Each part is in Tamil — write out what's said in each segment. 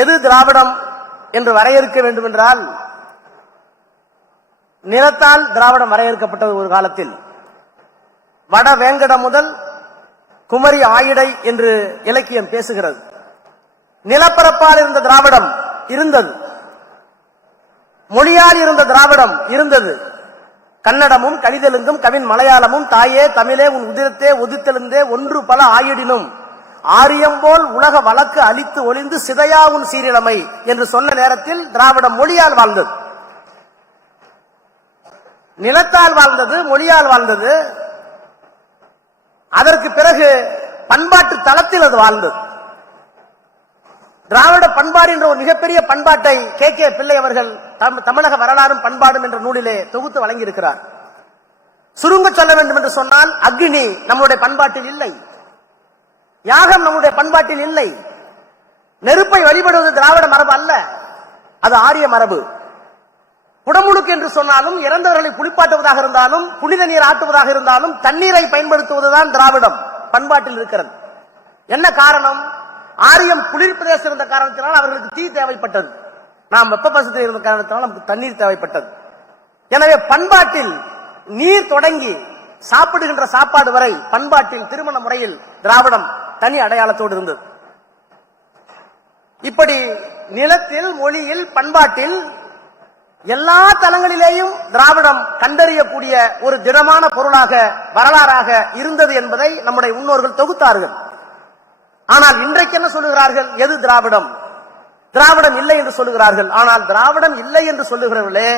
எது திராவிடம் என்று வரையறுக்க வேண்டும் என்றால் நிலத்தால் திராவிடம் வரையறுக்கப்பட்டது ஒரு காலத்தில். வட வேங்கடம் முதல் குமரி ஆயிடை என்று இலக்கியம் பேசுகிறது. நிலப்பரப்பால் இருந்த திராவிடம் இருந்தது. மொழியால் இருந்த திராவிடம் இருந்தது. கன்னடமும் கவிதெலுங்கும் கவின் மலையாளமும் தாயே தமிழே உன் உதிரத்தே உதித்தெழுந்தே ஒன்று பல ஆயிடினும். ஆரியம் போல் உலக வழக்கு அழித்து ஒளிந்து சிதையாவும் சீரிழமை என்று சொன்ன நேரத்தில் திராவிட மொழியால் வாழ்ந்தது. நிலத்தால் வாழ்ந்தது மொழியால் வாழ்ந்தது. அதற்கு பிறகு பண்பாட்டு தளத்தில் அது வாழ்ந்தது. திராவிட பண்பாடு என்ற ஒரு மிகப்பெரிய பண்பாட்டை கே. கே. பிள்ளை அவர்கள் தமிழக வரலாறும் பண்பாடும் என்ற நூலிலே தொகுத்து வழங்கியிருக்கிறார். சுருங்க சொல்ல வேண்டும் என்று சொன்னால் அக்னி நம்முடைய பண்பாட்டில் இல்லை. யாகம் நம்முடைய பண்பாட்டில் இல்லை. நெருப்பை வழிபடுவது திராவிட மரபு அல்ல. அது ஆரிய மரபு. குடமுழுக்கு என்று சொன்னாலும் இறந்தவர்களை குளிப்பாட்டுவதாக இருந்தாலும் புனித நீர் ஆட்டுவதாக இருந்தாலும் தண்ணீரை பயன்படுத்துவதுதான் திராவிடம் பண்பாட்டில் இருக்கிறது. என்ன காரணம்? ஆரியம் குளிர் பிரதேசம் இருந்த காரணத்தினால் அவர்களுக்கு தீ தேவைப்பட்டது. நாம் வெப்ப பசத்தில் இருந்த காரணத்தினால் நமக்கு தண்ணீர் தேவைப்பட்டது. எனவே பண்பாட்டில் நீர் தொடங்கி சாப்பிடுகின்ற சாப்பாடு வரை பண்பாட்டில் திருமண முறையில் திராவிடம் தனி அடையாளத்தோடு இருந்தது. இப்படி நிலத்தில் மொழியில் பண்பாட்டில் எல்லா தளங்களிலேயும் திராவிடம் கண்டறியக்கூடிய ஒரு திடமான பொருளாக வரலாறாக இருந்தது என்பதை நம்முடைய முன்னோர்கள் தொகுத்தார்கள். ஆனால் இன்றைக்கு என்ன சொல்லுகிறார்கள்? எது திராவிடம்? திராவிடம் இல்லை என்று சொல்லுகிறார்கள். ஆனால் திராவிடம் இல்லை என்று சொல்லுகிறவர்களே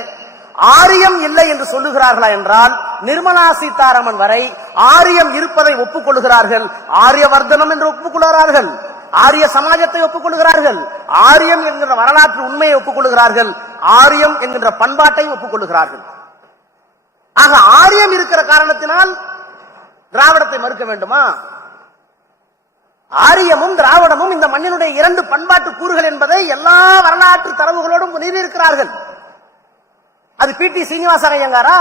ஆரியம் இல்லை என்று சொல்லுகிறார்களா என்றால் நிர்மலா சீதாராமன் வரை ஆரியம் இருப்பதை ஒப்புக்கொள்கிறார்கள் ஆரியவர்தனம் என்று ஒப்புக்கொள்கிறார்கள். ஆரிய சமாஜத்தை ஒப்புக்கொள்கிறார்கள். ஆரியம் என்கின்ற வரலாற்று உண்மையை ஒப்புக்கொள்கிறார்கள். ஆரியம் என்கின்ற பண்பாட்டை ஒப்புக்கொள்கிறார்கள். ஆக ஆரியம் இருக்கிற காரணத்தினால் திராவிடத்தை மறுக்க வேண்டுமா? ஆரியமும் திராவிடமும் இந்த மண்ணினுடைய இரண்டு பண்பாட்டு கூறுகள் என்பதை எல்லா வரலாற்று தரவுகளோடும் நிறுவியிருக்கிறார்கள் அது பி டி சீனிவாச ஐயங்காரா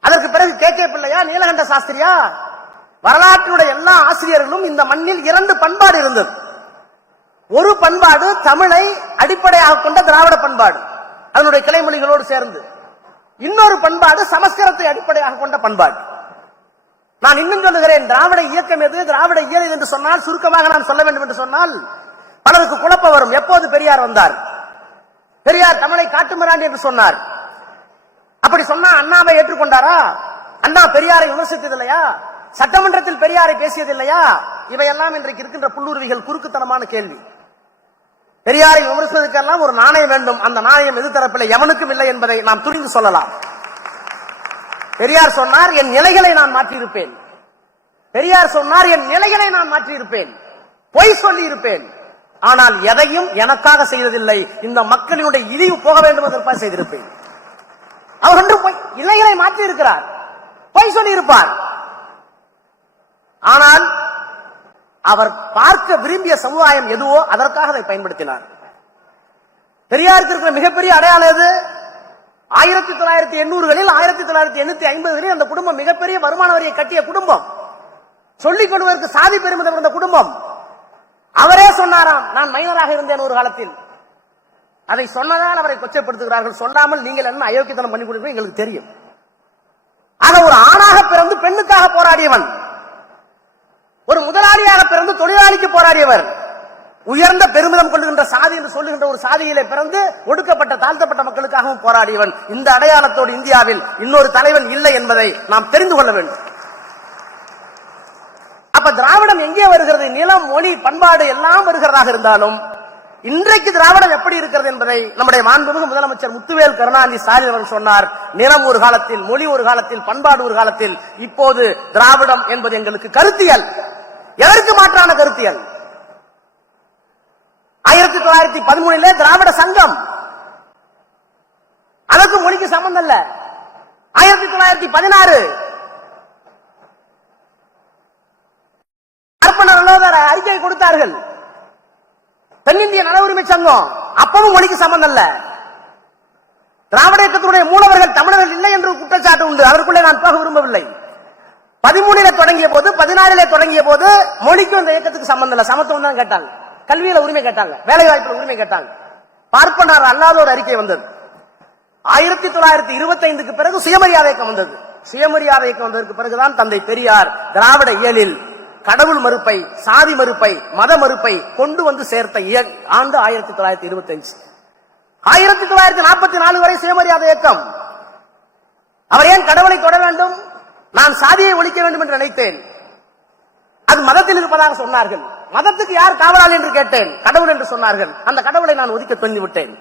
அதற்கு பிறகு கே. கே. பிள்ளையா நீலகண்ட சாஸ்திரியா? வரலாற்றினுடைய எல்லா ஆசிரியர்களும் இந்த மண்ணில் இரண்டு பண்பாடு இருந்தது. ஒரு பண்பாடு தமிழை அடிப்படையாக கொண்ட திராவிட பண்பாடு அதனுடைய கிளைமொழிகளோடு சேர்ந்து. இன்னொரு பண்பாடு சமஸ்கிருதத்தை அடிப்படையாக கொண்ட பண்பாடு. நான் இன்னும் சொல்லுகிறேன் திராவிட இயக்கம் எது? திராவிட இயல் என்று சொன்னால் சுருக்கமாக நான் சொல்ல வேண்டும் என்று சொன்னால் பலருக்கு குழப்பம் வரும். எப்போது பெரியார் வந்தார்? பெரியார் தமிழை காட்டுமிராண்டி என்று சொன்னார். அப்படி சொன்னா அண்ணாவை ஏற்றுக்கொண்டாரா? அண்ணா பெரியாரை விமர்சித்தது இல்லையா சட்டமன்றத்தில் பெரியாரை பேசியது இல்லையா இவையெல்லாம் இன்றைக்கு இருக்கின்ற புல்லுருவிகள் குறுக்குத்தனமான கேள்வி. பெரியாரை விமர்சித்ததுக்கெல்லாம் ஒரு நாணயம் வேண்டும். அந்த நாணயம் எது தரப்பில்லை எவனுக்கும் இல்லை என்பதை நாம் துணிந்து சொல்லலாம். பெரியார் சொன்னார் என் நிலைகளை நான் மாற்றியிருப்பேன். பெரியார் சொன்னார் என் நிலைகளை நான் மாற்றியிருப்பேன். பொய் சொல்லி இருப்பேன் ஆனால் எதையும் எனக்காக செய்ததில்லை. இந்த மக்களினுடைய இழிவு போக வேண்டும் என்பதற்காக செய்திருப்பேன். அவர் ஒன்று பொய் இலைகளை மாற்றி இருக்கிறார் பொய் சொல்லி இருப்பார் ஆனால் அவர் பார்க்க விரும்பிய சமுதாயம் எதுவோ அதற்காக அதை பயன்படுத்தினார். பெரியாருக்கு இருக்கிற மிகப்பெரிய அடையாளம் எது? ஆயிரத்தி தொள்ளாயிரத்தி எண்ணூறுகளில் ஆயிரத்தி தொள்ளாயிரத்தி எண்ணூத்தி ஐம்பதுகளில் அந்த குடும்பம் மிகப்பெரிய வருமான வரியை கட்டிய குடும்பம். சொல்லிக் கொள்வதற்கு சாதி பெருமிதம் இருந்த குடும்பம். அவரே சொன்னாராம் நான் மைனராக இருந்தேன் ஒரு காலத்தில். அதை சொன்னதால் அவரை கொச்சைப்படுத்துகிறார்கள். சொல்லாமல் நீங்கள் என்ன அயோக்கியத்தனம் பண்ணி கொடுக்க எங்களுக்கு தெரியும். ஆக ஒரு ஆணாக பிறந்து பெண்ணுக்காக போராடியவன் ஒரு முதலாளியாக பிறந்து தொழிலாளிக்கு போராடியவர் உயர்ந்த பெருமிதம் கொள்ளுகின்ற சாதி என்று சொல்லுகின்ற ஒரு சாதியிலே பிறந்து ஒடுக்கப்பட்ட தாழ்த்தப்பட்ட மக்களுக்காகவும் போராடியவன். இந்த அடையாளத்தோடு இந்தியாவில் இன்னொரு தலைவன் இல்லை என்பதை நாம் தெரிந்து கொள்ள வேண்டும். திராவிடம் எங்கே வருகிறது? நிலம் மொழி பண்பாடு எல்லாம் வருகிறதாக இருந்தாலும் இன்றைக்கு திராவிடம் எப்படி இருக்கிறது என்பதை நம்முடைய மாண்புமிகு முதலமைச்சர் முத்துவேல் கருணாநிதி ஸ்டாலின் அவர்கள் சொன்னார். நிறம் ஒரு காலத்தில் மொழி ஒரு காலத்தில் பண்பாடு ஒரு காலத்தில் இப்போது திராவிடம் என்பது எங்களுக்கு கருத்தியல். எதற்கு மாற்றான கருத்தியல்? ஆயிரத்தி தொள்ளாயிரத்தி பதிமூணுல திராவிட சங்கம். அதற்கு மொழிக்கு சம்பந்தம் இல்ல. ஆயிரத்தி தொள்ளாயிரத்தி பதினாறு அர்ப்பண அறிக்கை கொடுத்தார்கள். தென்னிந்திய நல உரிமை சங்கம் அப்பவும் மொழிக்கு சம்பந்தம் அல்ல. திராவிட இயக்கத்தினுடைய மூலவர்கள் தமிழர்கள் இல்லை என்று குற்றச்சாட்டு உண்டு. அதற்குள்ளே நான் போக விரும்பவில்லை. பதிமூணில தொடங்கிய போது பதினாறிலே தொடங்கிய போது மொழிக்கும் இந்த இயக்கத்துக்கு சம்பந்தம் இல்லை. சமத்துவம் தான் கேட்டாங்க. கல்வியில உரிமை கேட்டாங்க. வேலை வாய்ப்புல உரிமை கேட்டாங்க. பார்ப்பனார் அல்லாத ஒரு அறிக்கை வந்தது. ஆயிரத்தி தொள்ளாயிரத்தி இருபத்தி ஐந்துக்கு பிறகு சுயமரியாதை இயக்கம் வந்தது. சுயமரியாதை இயக்கம் வந்ததற்கு பிறகுதான் தந்தை பெரியார் திராவிட இயலில் கடவுள் மறுப்பை சாதி மறுப்பை மத மறுப்பை கொண்டு வந்து சேர்த்த ஆண்டு ஆயிரத்தி தொள்ளாயிரத்தி இருபத்தி அஞ்சு ஆயிரத்தி தொள்ளாயிரத்தி நாற்பத்தி நாலு வரை சுயமரியாதை இயக்கம். அவர் ஏன் கடவுளை தொட வேண்டும்? நான் சாதியை ஒழிக்க வேண்டும் என்று நினைத்தேன். அது மதத்தில் இருப்பதாக சொன்னார்கள். மதத்துக்கு யார் காவலாளி என்று கேட்டேன். கடவுள் என்று சொன்னார்கள். அந்த கடவுளை நான் ஒதுக்க துணிந்து விட்டேன்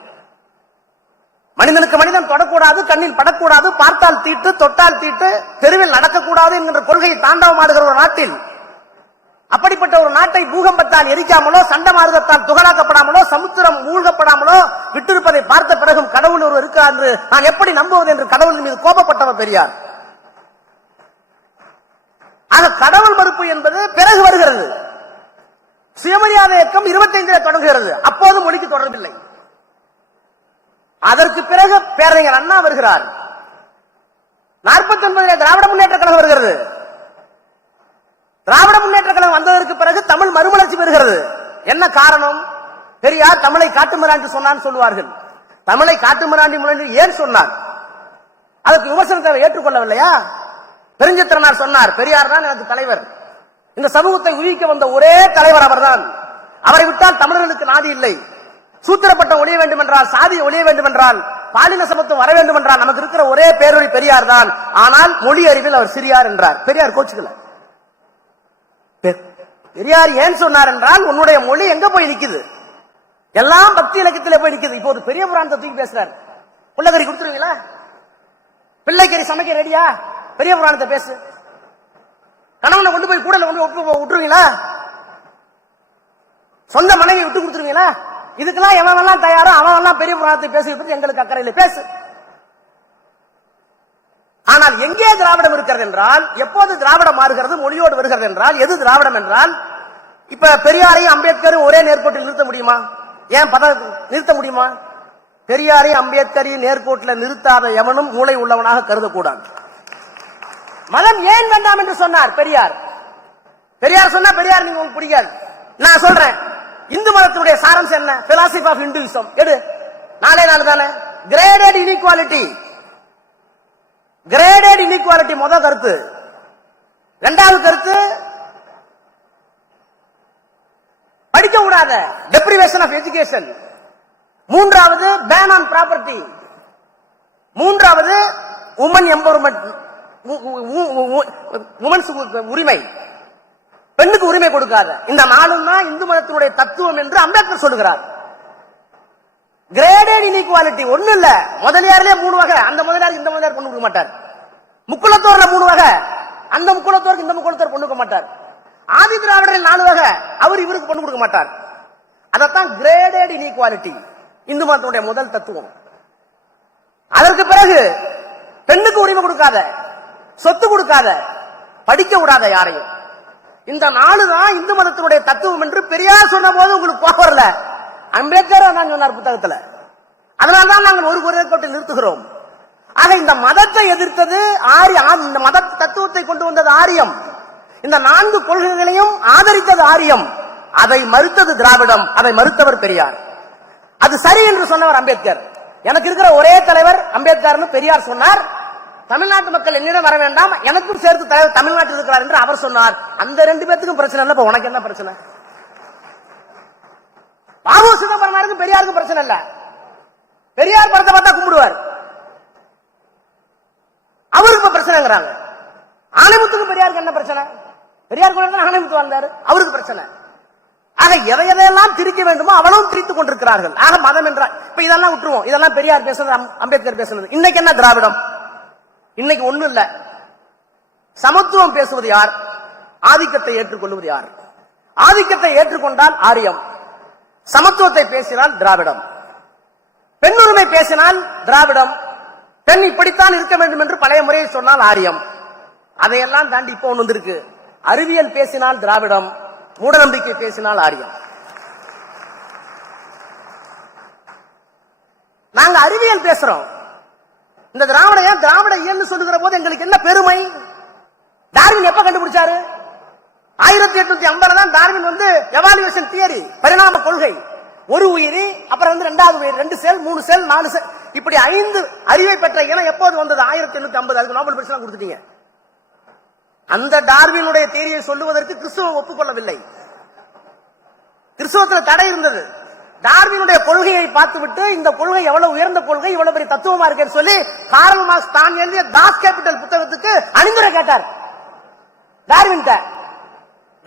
மனிதனுக்கு மனிதன் தொடக்கூடாது கண்ணில் படக்கூடாது பார்த்தால் தீட்டு தொட்டால் தீட்டு தெருவில் நடக்கக்கூடாது என்கின்ற கொள்கையை தாண்டவமாடுகிற ஒரு நாட்டில் அப்படிப்பட்ட ஒரு நாட்டை பூகம்பத்தால் எரிக்காமலோ சண்டமாருதத்தால் துகளாக்கப்படாமலோ சமுத்திரம் மூழ்கப்படாமலோ விட்டிருப்பதை பார்த்த பிறகும் கடவுள் ஒரு இருக்கா என்று நான் எப்படி நம்புவது என்று கடவுள் மீது கோபப்பட்டவர் பெரியார். ஆக கடவுள் மறுப்பு என்பது பிறகு வருகிறது. சுயமரியாதை இயக்கம் இருபத்தி தொடங்குகிறது. அப்போது மொழிக்கு தொடர்பில்லை. அதற்கு பிறகு பேரறிஞர் அண்ணா வருகிறார். நாற்பத்தி ஒன்பதிலே திராவிட முன்னேற்ற கழகம் வருகிறது. திராவிட முன்னேற்ற கழகம் வந்ததற்கு பிறகு தமிழ் மறுமலர்ச்சி பெறுகிறது. என்ன காரணம்? பெரியார் தமிழை காட்டுமிராண்டி சொன்னான்னு சொல்லுவார்கள். தமிழை காட்டுமிராண்டி முன்னாடி ஏன் சொன்னார்? அதுக்கு விமர்சனத்தை ஏற்றுக்கொள்ளவில்லையா? பெருஞ்சித்திரனார் சொன்னார் பெரியார் தான் எனக்கு தலைவர். இந்த சமூகத்தை உயிக்க வந்த ஒரே தலைவர் அவர்தான். அவரை விட்டால் தமிழர்களுக்கு நாதி இல்லை. சூத்திரப்பட்டம் ஒழிய வேண்டும் என்றால் சாதி ஒழிய வேண்டும் என்றால் பாலின சமத்துவம் வர வேண்டும் என்றால் நமக்கு இருக்கிற ஒரே பேரொழி பெரியார் தான் ஆனால் மொழி அறிவில் அவர் சிறியார் என்றார். பெரியார் கோச்சுக்கல. பெரியார் ஏன் சொன்னார் என்றால் உன்னுடைய மொழி எங்க போய் நிற்குது எல்லாம் பக்தி இலக்கியத்திலே போய் நிற்குது இப்போ ஒரு பெரிய புராணத்தை தூக்கி பேசுறாரு. புள்ளகரி கொடுத்துருவீங்களா? பிள்ளைக்கறி சமைக்க ரெடியா பெரிய புராணத்தை பேசு. கணவனை கொண்டு போய் கூடல கொண்டு போ- விட்டுருவீங்களா? சொந்த மனைவி விட்டு கொடுத்துருவீங்களா? இதுக்கெல்லாம் எவன் எல்லாம் தயாரோ அவன் எல்லாம் பெரிய புராணத்தை பேசுகிறது எங்களுக்கு அக்கறையில் பேசு. ஆனால் எங்கே திராவிடம் இருக்கிறது என்றால் எப்போது திராவிடம் மாறுகிறது மொழியோடு வருகிறது என்றால் எது திராவிடம் என்றால் இப்ப பெரியாரையும் அம்பேத்கரும் ஒரே நேர்கோட்டில் நிறுத்த முடியுமா? ஏன் பத நிறுத்த முடியுமா? பெரியாரையும் அம்பேத்கரையும் நேர்கோட்டில் நிறுத்தாத எவனும் மூளை உள்ளவனாக கருதக்கூடாது. மதம் ஏன் வேண்டாம் என்று சொன்னார் பெரியார்? பெரியார் சொன்னா பெரியார் நீங்க உங்களுக்கு பிடிக்காது. நான் சொல்றேன் இந்து மதத்தினுடைய சாரம்சம் என்ன? பிலாசபி ஆஃப் இந்துசம் எடு. நாளே நாள் தானே? கிரேடட் இன்இக்வாலிட்டி கிரேடட் இன்இக்வாலிட்டி முத கருத்து. இரண்டாவது கருத்து படிக்க கூடாத டெப்ரிவேஷன் ஆஃப் எஜுகேஷன் மூன்றாவது பேன் ஆன் ப்ராப்பர்ட்டி மூன்றாவது உமன் எம்பவர்மெண்ட் உமன்ஸ் உரிமை. பெண்ணுக்கு உரிமை கொடுக்காத. இந்த நாளும் தான் இந்து மதத்தினுடைய தத்துவம் என்று அம்பேத்கர் சொல்லுகிறார். கிரேடட் இன்இக்வாலிட்டி ஒண்ணு இல்ல முதலியாரிலே மூணு வகை. அந்த முதலியார் இந்த முதலியார் பொண்ணு கொடுக்க மாட்டார். முக்குளத்தோர்ல மூணு வகை. அந்த முக்குளத்தோருக்கு இந்த முக்குளத்தோர் பொண்ணு கொடுக்க மாட்டார். ஆதி திராவிடரில் நாலு வகை. அவர் இவருக்கு பொண்ணு கொடுக்க மாட்டார். அதத்தான் கிரேடட் இன்இக்வாலிட்டி இந்து மதத்தினுடைய முதல் தத்துவம். அதற்கு பிறகு பெண்ணுக்கு உரிமை கொடுக்காத சொத்து கொடுக்காத படிக்க விடாத யாரையும். இந்த நாலு தான் இந்து மதத்தினுடைய தத்துவம் என்று பெரியார் சொன்ன போது உங்களுக்கு கோபம் வரல. அம்பேத்கர் நான் சொன்னார் புத்தகத்துல. அதனால்தான் நாங்கள் ஒரு குறை கொண்டு நிறுத்துகிறோம். ஆக இந்த மதத்தை எதிர்த்தது ஆரிய இந்த மத தத்துவத்தை கொண்டு வந்தது ஆரியம். இந்த நான்கு கொள்கைகளையும் ஆதரித்தது ஆரியம். அதை மறுத்தது திராவிடம் அதை மறுத்தவர் பெரியார். அது சரி என்று சொன்னவர் அம்பேத்கர். எனக்கு இருக்கிற ஒரே தலைவர் அம்பேத்கர் பெரியார் சொன்னார். தமிழ்நாட்டு மக்கள் என்னிடம் வர வேண்டாம் எனக்கும் சேர்த்து தலைவர் தமிழ்நாட்டில் இருக்கிறார் என்று அவர் சொன்னார். அந்த ரெண்டு பேத்துக்கும் பிரச்சனை இல்லை இப்ப உனக்கு என்ன பிரச்சனை? பாபு சிதம்பரனாருக்கும் பெரியாருக்கும் பிரச்சனை இல்ல. பெரியார் படத்தை பார்த்தா கும்பிடுவார். அவருக்கு இப்ப பிரச்சனைங்கிறாங்க. ஆணைமுத்துக்கும் பெரியாருக்கு என்ன பிரச்சனை? பெரியார் கூட தான் ஆணைமுத்து வாழ்ந்தாரு. அவருக்கு பிரச்சனை. ஆக எதை எதையெல்லாம் திரிக்க வேண்டுமோ அவளும் திரித்துக் கொண்டிருக்கிறார்கள். ஆக மதம் என்றால் இப்ப இதெல்லாம் விட்டுருவோம். இதெல்லாம் பெரியார் பேசுறது அம்- அம்பேத்கர் பேசுறது. இன்னைக்கு என்ன திராவிடம்? இன்னைக்கு ஒண்ணும் இல்ல. சமத்துவம் பேசுவது யார்? ஆதிக்கத்தை ஏற்றுக்கொள்வது யார்? ஆதிக்கத்தை ஏற்றுக்கொண்டால் ஆரியம். சமத்துவத்தை பேசினால் திராவிடம். பெண்ணுரிமை பேசினால் திராவிடம். பெண் இப்படித்தான் இருக்க வேண்டும் என்று பழைய முறையை சொன்னால் ஆரியம். அதையெல்லாம் தாண்டி இப்போ ஒன்று வந்திருக்கு. அறிவியல் பேசினால் திராவிடம் மூடநம்பிக்கை பேசினால் ஆரியம். நாங்க அறிவியல் பேசுறோம். இந்த திராவிட ஏன் திராவிட இயல்னு சொல்லுகிற போது எங்களுக்கு என்ன பெருமை? டார்வின் எப்ப கண்டுபிடிச்சாரு? ஆயிரத்தி எட்நூத்தி ஐம்பதுல தான் டார்வின் வந்து எவாலுவேஷன் தியரி பரிணாம கொள்கை. ஒரு உயிரி அப்புறம் வந்து ரெண்டாவது உயிர் ரெண்டு செல் மூணு செல் நாலு செல். இப்படி ஐந்து அறிவை பெற்ற இனம் எப்போது வந்தது? ஆயிரத்தி எண்ணூத்தி ஐம்பது. அதுக்கு நோபல் பரிசு கொடுத்துட்டீங்க. அந்த டார்வினுடைய தேரியை சொல்லுவதற்கு கிறிஸ்துவம் ஒப்புக்கொள்ளவில்லை. கிறிஸ்துவத்தில் தடை இருந்தது. டார்வினுடைய கொள்கையை பார்த்துவிட்டு இந்த கொள்கை எவ்வளவு உயர்ந்த கொள்கை இவ்வளவு பெரிய தத்துவமா இருக்குன்னு சொல்லி கார்ல் மார்க்ஸ் தான் எழுதிய தாஸ் கேபிட்டல் புத்தகத்துக்கு அணிந்துரை கேட்டார். டார்வின்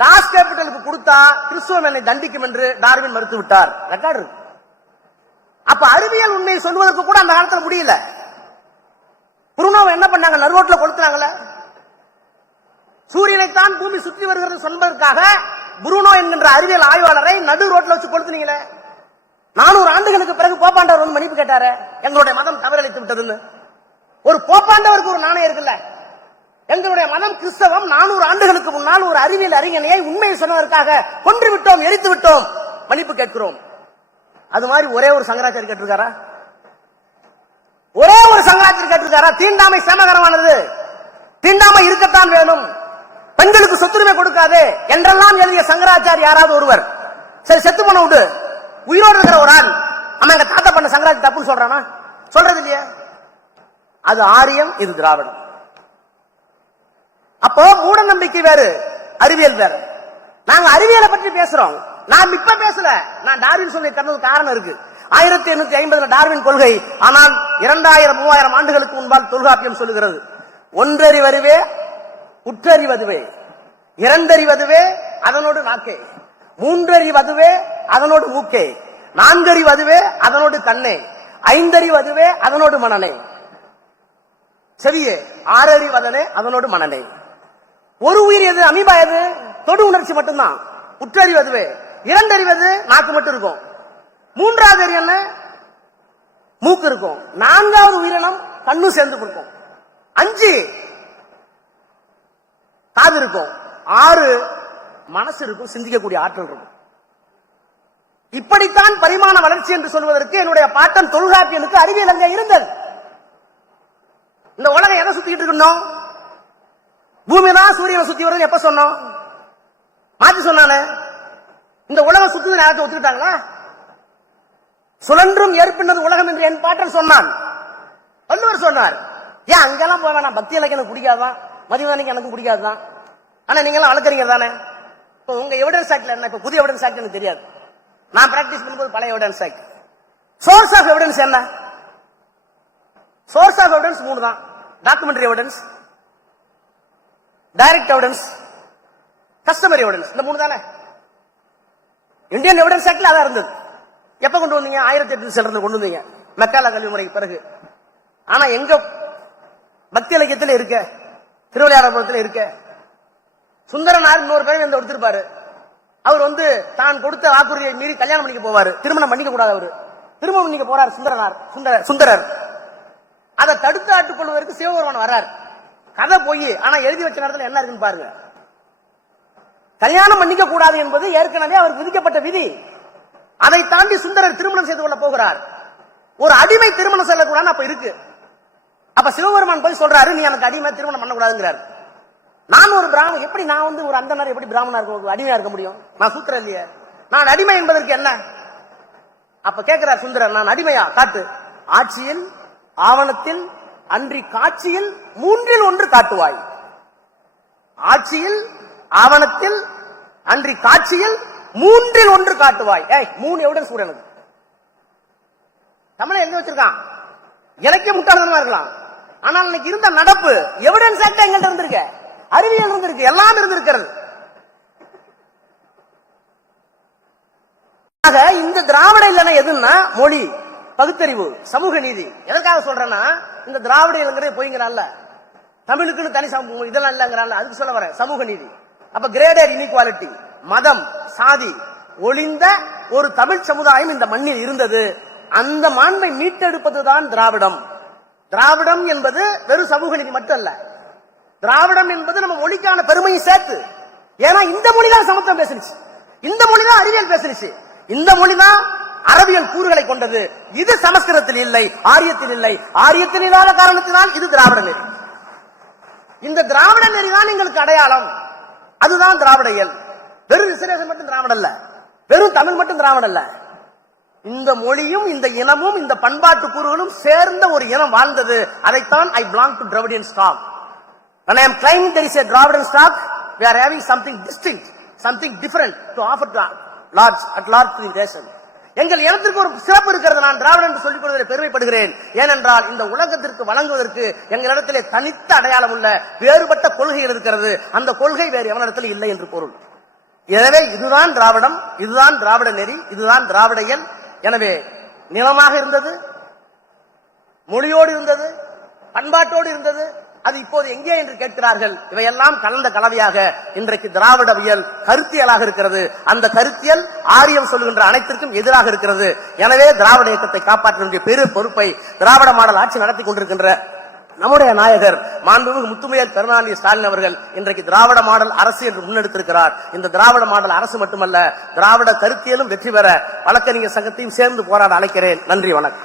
டாஸ் கேபிட்டலுக்கு கொடுத்தா கிறிஸ்துவம் என்னை தண்டிக்கும் என்று டார்வின் மறுத்து விட்டார் ரெக்கார்டு இருக்கு. அப்ப அறிவியல் உண்மையை சொல்வதற்கு கூட அந்த காலத்துல முடியல. புருனோவை என்ன பண்ணாங்க? நறுவோட்டில் கொளுத்துறாங்கல்ல சூரியனைத்தான் பூமி சுற்றி வருகிறது சொல்வதற்காக புருணோ என்கின்ற அறிவியல் ஆய்வாளரை நடு ரோட்ல வச்சு கொளுத்துனீங்களே. நானூறு ஆண்டுகளுக்கு பிறகு போப்பாண்டவர் வந்து மன்னிப்பு கேட்டாரு. எங்களுடைய மதம் தவறளித்து விட்டதுன்னு. ஒரு போப்பாண்டவருக்கு ஒரு நாணயம் இருக்குல்ல. எங்களுடைய மதம் கிறிஸ்தவம் நானூறு ஆண்டுகளுக்கு முன்னால் ஒரு அறிவியல் அறிஞனையை உண்மையை சொன்னதற்காக கொன்று விட்டோம் எரித்து விட்டோம் மன்னிப்பு கேட்கிறோம். அது மாதிரி ஒரே ஒரு சங்கராச்சாரி கேட்டிருக்காரா? ஒரே ஒரு சங்கராச்சாரி கேட்டிருக்காரா? தீண்டாமை சேமகரமானது. தீண்டாமை இருக்கத்தான் வேணும். பெண்களுக்கு சொத்துரிமை கொடுக்காது என்றெல்லாம் எழுதிய சங்கராச்சாரி யாராவது ஒருவர். சரி செத்து போன விடு. உயிரோடு இருக்கிற ஒரு ஆள் அவன் எங்க தாத்தா பண்ண சங்கராச்சாரி தப்புன்னு சொல்றானா? சொல்றது இல்லையா. அது ஆரியம் இது திராவிடம். அப்போ மூட நம்பிக்கை வேறு அறிவியல் வேறு. நாங்க அறிவியலை பற்றி பேசுறோம். நான் இப்ப பேசல. நான் டார்வின் சொல்லி தந்தது காரணம் இருக்கு. ஆயிரத்தி எண்ணூத்தி ஐம்பதுல டார்வின் கொள்கை ஆனால் இரண்டாயிரம் மூவாயிரம் ஆண்டுகளுக்கு முன்பால் தொல்காப்பியம் சொல்லுகிறது. ஒன்றறிவதுவே உற்றறிவதுவே இரண்டறிவதுவே அதனோடு நாக்கே. மூன்றறிவதுவே அதனோடு மூக்கே. நான்கறிவதுவே அதனோடு கண்ணே. ஐந்தறிவதுவே அதனோடு மனநே. செவியே ஆறறிவதனே அதனோடு மனநே. ஒரு உயிர் எது? அமீபா எது? தொடு உணர்ச்சி மட்டும்தான். உற்றறிவதுவே இரண்டறிவது நாக்கு மட்டும் இருக்கும். மூன்றாவது அறிவு என்ன? மூக்கு இருக்கும். நான்காவது உயிரினம் கண்ணும் சேர்ந்து கொடுக்கும். அஞ்சு காது இருக்கும். ஆறு மனசு இருக்கும். சிந்திக்கக்கூடிய ஆற்றல் இருக்கும். இப்படித்தான் பரிமாண வளர்ச்சி என்று சொல்வதற்கு என்னுடைய பாட்டன் தொல்காப்பியனுக்கு அறிவியல் அங்கே இருந்தது. இந்த உலகம் எதை சுத்திக்கிட்டு இருக்கணும் பூமி தான் சூரியனை சுத்தி வருதுன்னு எப்ப சொன்னோம்? மாத்தி சொன்னானே. இந்த உலகம் சுத்துது நேரத்தை ஒத்துக்கிட்டாங்களா? சுழன்றும் ஏற்பினது உலகம் என்று என் பாட்டன் சொன்னான். வள்ளுவர் சொன்னார் ஏன் அங்கெல்லாம் போக வேணாம்? பக்தி எனக்கு எனக்கு பிடிக்காதான் மதிவதனைக்கு எனக்கு பிடிக்காதுதான். ஆனா நீங்க எல்லாம் வளர்க்குறீங்க தானே? இப்போ உங்க எவிடன்ஸ் ஆக்ட்ல என்ன? இப்போ புதிய எவிடன்ஸ் ஆக்ட் எனக்கு தெரியாது. நான் பிராக்டிஸ் பண்ணும்போது பழைய evidence act source of evidence என்ன? சோர்ஸ் ஆஃப் எவிடன்ஸ் மூணு தான் documentary evidence direct evidence customary evidence இந்த மூணு தானே? இந்தியன் எவிடன்ஸ் ஆக்ட்ல அதான் இருந்தது. எப்ப கொண்டு வந்தீங்க? ஆயிரத்தி எட்டு செல்றது கொண்டு வந்தீங்க. மெக்காலா கல்வி முறைக்கு பிறகு. ஆனா எங்க பக்தி இலக்கியத்தில் இருக்க? திருவிளையாடபுரத்துல இருக்க? சுந்தரனார் இன்னொரு பேர் இந்த எடுத்திருப்பாரு அவர் வந்து தான் கொடுத்த வாக்குறுதியை மீறி கல்யாணம் பண்ணிக்க போவாரு. திருமணம் பண்ணிக்க கூடாது அவரு. திருமணம் பண்ணிக்க போறாரு சுந்தரனார். சுந்தர சுந்தரர். அதை தடுத்து ஆட்டுக் கொள்வதற்கு சிவபெருமான் வர்றார். கதை போய் ஆனா எழுதி வச்ச நேரத்துல என்ன இருக்குன்னு பாருங்க. கல்யாணம் பண்ணிக்க கூடாது என்பது ஏற்கனவே அவர் விதிக்கப்பட்ட விதி. அதை தாண்டி சுந்தரர் திருமணம் செய்து கொள்ள போகிறார். ஒரு அடிமை திருமணம் செல்லக்கூடாதுன்னு அப்ப இருக்கு. அப்ப சிவபெருமான் போய் சொல்றாரு நீ எனக்கு அடிமை திருமணம் பண்ணக்கூடாதுங்கிறார். நான் ஒரு பிராமணன் எப்படி நான் வந்து ஒரு அந்தனர் எப்படி பிராமணா இருக்க அடிமையா இருக்க முடியும்? நான் சூத்திரம் இல்லையே. நான் அடிமை என்பதற்கு என்ன? அப்ப கேட்கிறார் சுந்தரர் நான் அடிமையா? காட்டு. ஆட்சியில் ஆவணத்தில் அன்றி காட்சியில் மூன்றில் ஒன்று காட்டுவாய். ஆட்சியில் ஆவணத்தில் அன்றி காட்சியில் மூன்றில் ஒன்று காட்டுவாய். ஏய் மூணு எவ்வளவு சூரியனுக்கு தமிழ எங்க எழுதி வச்சிருக்கான். எனக்கே முட்டாள்தனமா இருக்கலாம். ஆனால் இன்னைக்கு இருந்த நடப்பு எவிடன்ஸ் ஆக்ட் எங்கள்ட்ட இருந்திருக்கு. அறிவியல் இருந்திருக்கு எல்லாம் இருந்திருக்கிறது. ஆக இந்த திராவிட இல்லைன்னா எதுன்னா மொழி பகுத்தறிவு சமூக நீதி. எதற்காக சொல்றேன்னா இந்த திராவிட இல்லைங்கிறது பொய்ங்கிறான்ல. தமிழுக்குன்னு தனி சமூகம் இதெல்லாம் இல்லைங்கிறான்ல. அதுக்கு சொல்ல வரேன். சமூக நீதி. அப்ப கிரேடர் இனிக்வாலிட்டி மதம் சாதி ஒளிந்த ஒரு தமிழ் சமுதாயம் இந்த மண்ணில் இருந்தது. அந்த மாண்பை மீட்டெடுப்பதுதான் திராவிடம். திராவிடம் என்பது வெறும் சமூக நீதி மட்டும் அல்ல திராவிடம் என்பது நம்ம மொழிக்கான பெருமையும் சேர்த்து. ஏன்னா இந்த மொழி தான் சமத்துவம் பேசுனுச்சு. இந்த மொழி தான் அறிவியல் பேசுனுச்சு. இந்த மொழி தான் அரபியல் கூறுகளை கொண்டது. இது சமஸ்கிருதத்தில் இல்லை ஆரியத்தில் இல்லை. ஆரியத்தில் இல்லாத காரணத்தினால் இது திராவிட நெறி. இந்த திராவிட நெறி தான் எங்களுக்கு அடையாளம். அதுதான் திராவிட இயல். வெறும் ரிசர்வேஷன் மட்டும் திராவிட அல்ல. வெறும் தமிழ் மட்டும் திராவிட அல்ல. இந்த மொழியும் இந்த இனமும் இந்த பண்பாட்டு கூறுகளும் சேர்ந்த ஒரு இனம் வாழ்ந்தது. அதைத்தான் I belong to Dravidian stock When I am claiming there is a Dravidian stock, we are having something distinct, something different to offer to large, at large to the nation. எங்கள் இனத்திற்கு ஒரு சிறப்பு இருக்கிறது. நான் திராவிடன் என்று சொல்லிக் கொள்வதில் பெருமைப்படுகிறேன். ஏனென்றால் இந்த உலகத்திற்கு வழங்குவதற்கு எங்களிடத்திலே தனித்த அடையாளம் உள்ள வேறுபட்ட கொள்கைகள் இருக்கிறது. அந்த கொள்கை வேறு எவனிடத்தில் இல்லை என்று பொருள். எனவே இதுதான் திராவிடம் இதுதான் திராவிட நெறி இதுதான் திராவிட இயல். எனவே நிலமாக இருந்தது மொழியோடு இருந்தது பண்பாட்டோடு இருந்தது அது இப்போது எங்கே என்று கேட்கிறார்கள்? இவையெல்லாம் கலந்த கலவையாக இன்றைக்கு திராவிடவியல் கருத்தியலாக இருக்கிறது. அந்த கருத்தியல் ஆரியம் சொல்கின்ற அனைத்திற்கும் எதிராக இருக்கிறது. எனவே திராவிட இயக்கத்தை காப்பாற்ற வேண்டிய பெரு பொறுப்பை திராவிட மாடல் ஆட்சி நடத்தி கொண்டிருக்கின்ற நம்முடைய நாயகர் மாண்புமிகு முத்துமையர் கருணாநிதி ஸ்டாலின் அவர்கள் இன்றைக்கு திராவிட மாடல் அரசு என்று முன்னெடுத்திருக்கிறார். இந்த திராவிட மாடல் அரசு மட்டுமல்ல திராவிட கருத்தியலும் வெற்றி பெற வழக்கறிஞர் சங்கத்தையும் சேர்ந்து போராட அழைக்கிறேன். நன்றி வணக்கம்.